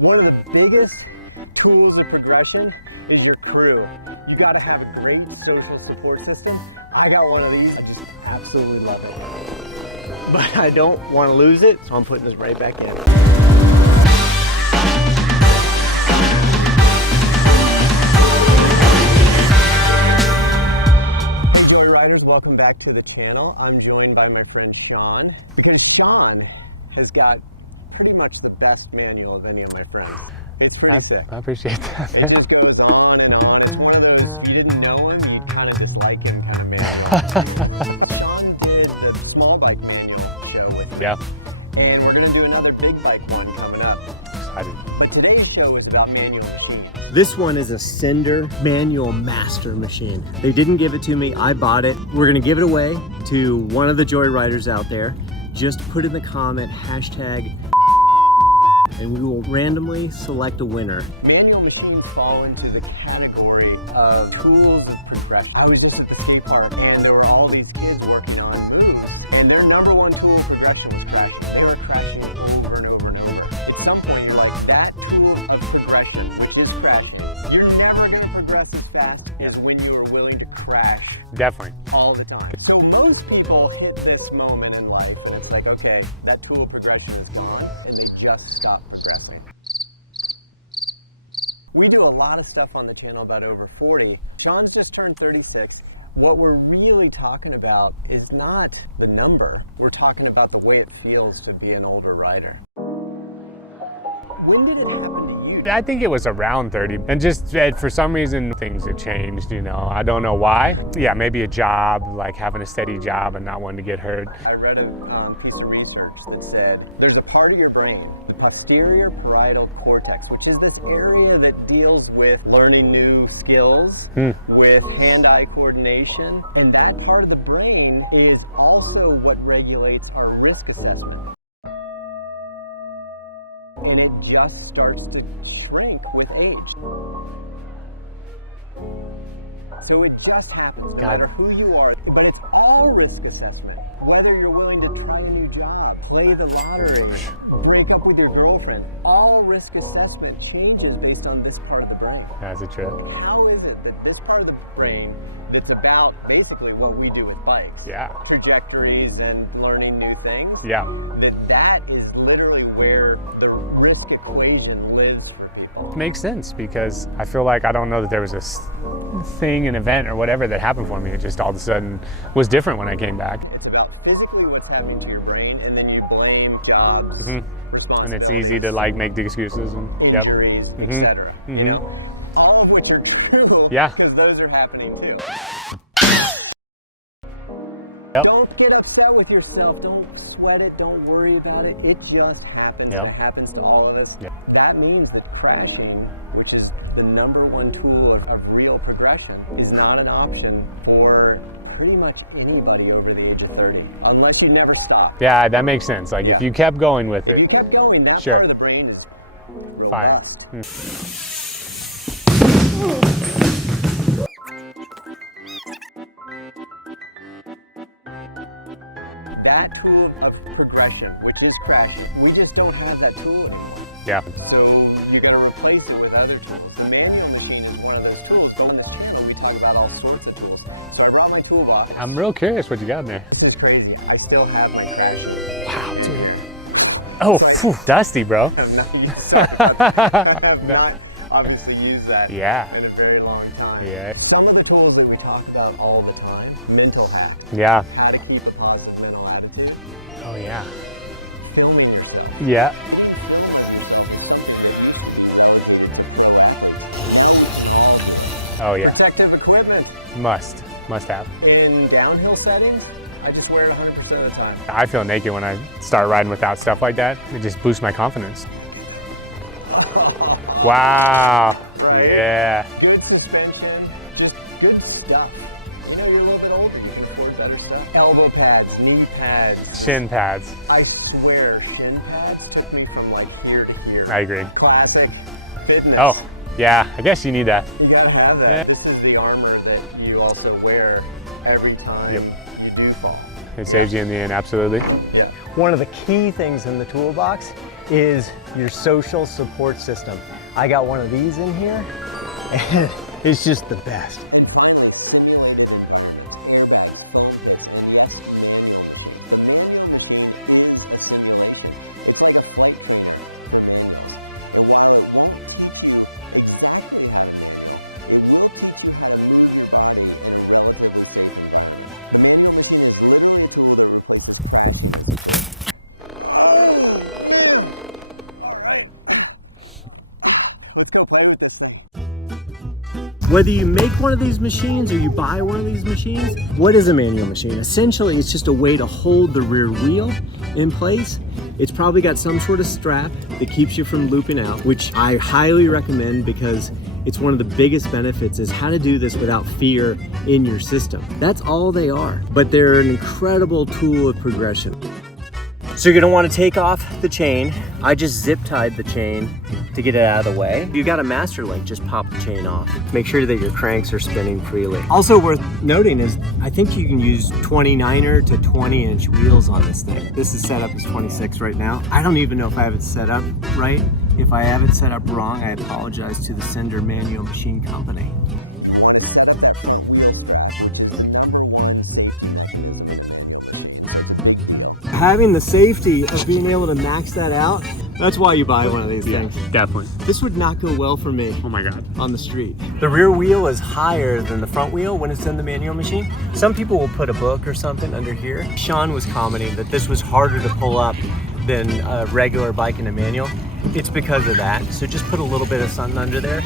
One of the biggest tools of progression is your crew. You got to have a great social support system. I got one of these. I just absolutely love it. But I don't want to lose it, so I'm putting this right back in. Hey Joyriders, welcome back to the channel. I'm joined by my friend Sean, because Sean has got pretty much the best manual of any of my friends. It's pretty sick. I appreciate that. It just goes on and on. It's one of those, you didn't know him, you kind of dislike him kind of manual. Sean did the small bike manual show with me. Yeah. And we're going to do another big bike one coming up. Excited. But today's show is about manual machines. This one is a Cinder manual master machine. They didn't give it to me, I bought it. We're going to give it away to one of the Joyriders out there. Just put in the comment hashtag and we will randomly select a winner. Manual machines fall into the category of tools of progression. I was just at the skate park and there were all these kids working on moves, and their number one tool of progression was crashing. They were crashing over and over and over. At some point you're like, that tool of progression, which is crashing, you're never going to progress as fast as when you are willing to crash. Definitely. All the time. So most people hit this moment in life where it's like, okay, that tool of progression is gone, and they just stop progressing. We do a lot of stuff on the channel about over 40. Sean's just turned 36. What we're really talking about is not the number. We're talking about the way it feels to be an older rider. When did it happen to you? I think it was around 30, and just for some reason things had changed, you know. I don't know why. Yeah, maybe a job, like having a steady job and not wanting to get hurt. I read a piece of research that said there's a part of your brain, the posterior parietal cortex, which is this area that deals with learning new skills, with hand-eye coordination, and that part of the brain is also what regulates our risk assessment. And it just starts to shrink with age. So it just happens, no matter who you are. But it's all risk assessment. Whether you're willing to try a new job, play the lottery, break up with your girlfriend, all risk assessment changes based on this part of the brain. That's a trip. How is it that this part of the brain that's about basically what we do with bikes, trajectories and learning new things, that is literally where the risk equation lives for people? It makes sense, because I feel like I don't know that there was a thing, an event or whatever that happened for me. It just all of a sudden was different when I came back. It's about physically what's happening to your brain, and then you blame jobs, responsibilities. And it's easy to like make the excuses and injuries, etc. You know, all of which are true, because those are happening too. Don't get upset with yourself. Don't sweat it. Don't worry about it. It just happens. And it happens to all of us. That means that crashing, which is the number one tool of real progression, is not an option for pretty much anybody over the age of 30, unless you never stop. Yeah, that makes sense. Like if you kept going with it. If you kept going, that part of the brain is robust. Fire. That tool of progression, which is crashing, we just don't have that tool anymore. Yeah. So you got to replace it with other tools. The manual machine is one of those tools. But on this channel, we talk about all sorts of tools. So I brought my toolbox. I'm real curious what you got in there. This is crazy. I still have my crashing. Wow, dude. Oh, dusty, bro. I'm not used to I have not obviously used that in a very long time. Yeah. Some of the tools that we talk about all the time, mental hacks. Yeah. How to keep a positive mental attitude. Oh, yeah. Filming yourself. Yeah. Oh, yeah. Protective equipment. Must have. In downhill settings, I just wear it 100% of the time. I feel naked when I start riding without stuff like that. It just boosts my confidence. Wow. Right? Yeah. Good suspension, just good stuff. You know, you're a little bit older, you can afford better stuff. Elbow pads, knee pads. Shin pads. I swear, shin pads took me from like here to here. I agree. Classic fitness. Oh, yeah. I guess you need that. You gotta have that. This is the armor that you also wear every time you do fall. It saves you in the end, absolutely. Yeah. One of the key things in the toolbox is your social support system. I got one of these in here, and it's just the best. Whether you make one of these machines or you buy one of these machines, what is a manual machine? Essentially, it's just a way to hold the rear wheel in place. It's probably got some sort of strap that keeps you from looping out, which I highly recommend because it's one of the biggest benefits is how to do this without fear in your system. That's all they are, but they're an incredible tool of progression. So you're gonna wanna take off the chain. I just zip tied the chain to get it out of the way. If you got a master link, just pop the chain off. Make sure that your cranks are spinning freely. Also worth noting is I think you can use 29er to 20-inch wheels on this thing. This is set up as 26 right now. I don't even know if I have it set up right. If I have it set up wrong, I apologize to the Cinder Manual Machine Company. Having the safety of being able to max that out, that's why you buy one of these things. Definitely. This would not go well for me. Oh my God. On the street. The rear wheel is higher than the front wheel when it's in the manual machine. Some people will put a book or something under here. Sean was commenting that this was harder to pull up than a regular bike in a manual. It's because of that. So just put a little bit of something under there.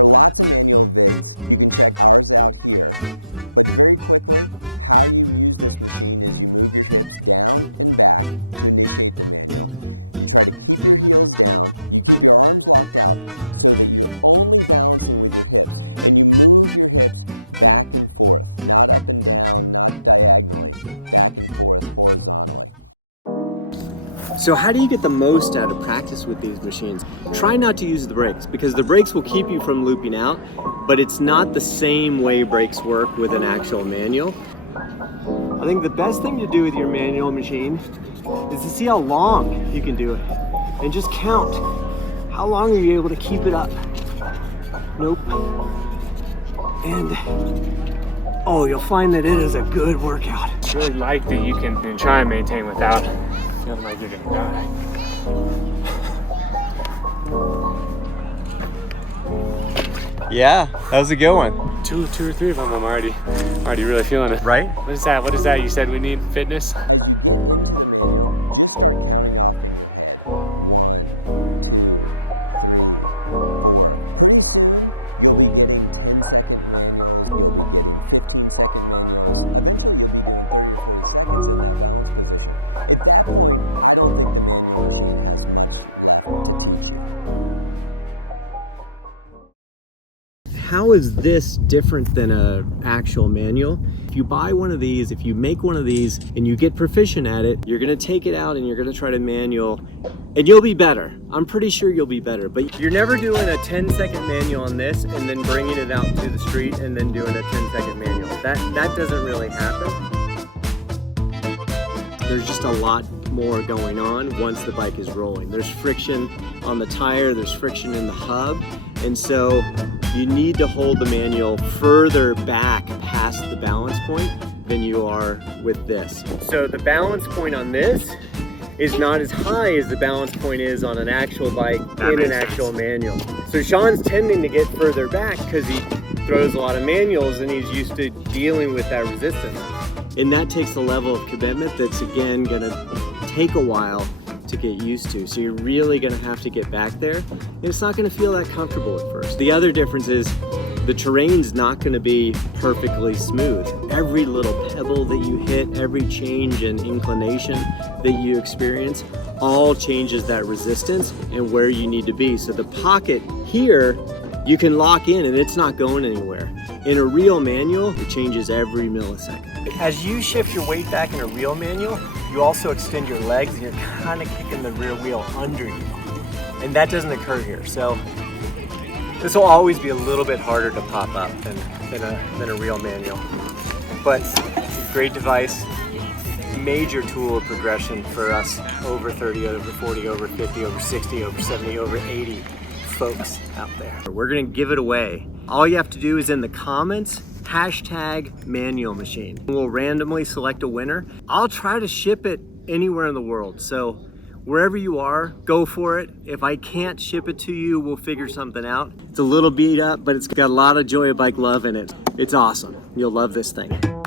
So how do you get the most out of practice with these machines? Try not to use the brakes because the brakes will keep you from looping out, but it's not the same way brakes work with an actual manual. I think the best thing to do with your manual machine is to see how long you can do it and just count. How long are you able to keep it up? Nope. And oh, you'll find that it is a good workout. I really like that you can try and maintain without feeling like you're gonna die. Yeah, that was a good one. Two or three of them, I'm already really feeling it. Right? What is that? What is that? You said we need fitness? How is this different than an actual manual? If you buy one of these, if you make one of these and you get proficient at it, you're gonna take it out and you're gonna try to manual and you'll be better. I'm pretty sure you'll be better, but you're never doing a 10-second manual on this and then bringing it out to the street and then doing a 10-second manual. That doesn't really happen. There's just a lot more going on once the bike is rolling. There's friction on the tire, there's friction in the hub, and so you need to hold the manual further back past the balance point than you are with this. So the balance point on this is not as high as the balance point is on an actual bike in an actual manual. So Sean's tending to get further back because he throws a lot of manuals and he's used to dealing with that resistance. And that takes a level of commitment that's again gonna take a while to get used to. So you're really gonna have to get back there and it's not gonna feel that comfortable at first. The other difference is the terrain's not gonna be perfectly smooth. Every little pebble that you hit, every change in inclination that you experience, all changes that resistance and where you need to be. So the pocket here, you can lock in and it's not going anywhere. In a real manual, it changes every millisecond. As you shift your weight back in a real manual, you also extend your legs and you're kind of kicking the rear wheel under you. And that doesn't occur here. So this will always be a little bit harder to pop up than a real manual. But it's a great device. major tool of progression for us over 30, over 40, over 50, over 60, over 70, over 80 folks out there. We're gonna give it away. All you have to do is in the comments, hashtag manual machine. We'll randomly select a winner. I'll try to ship it anywhere in the world. So wherever you are, go for it. If I can't ship it to you, we'll figure something out. It's a little beat up, but it's got a lot of Joy Bike love in it. It's awesome. You'll love this thing.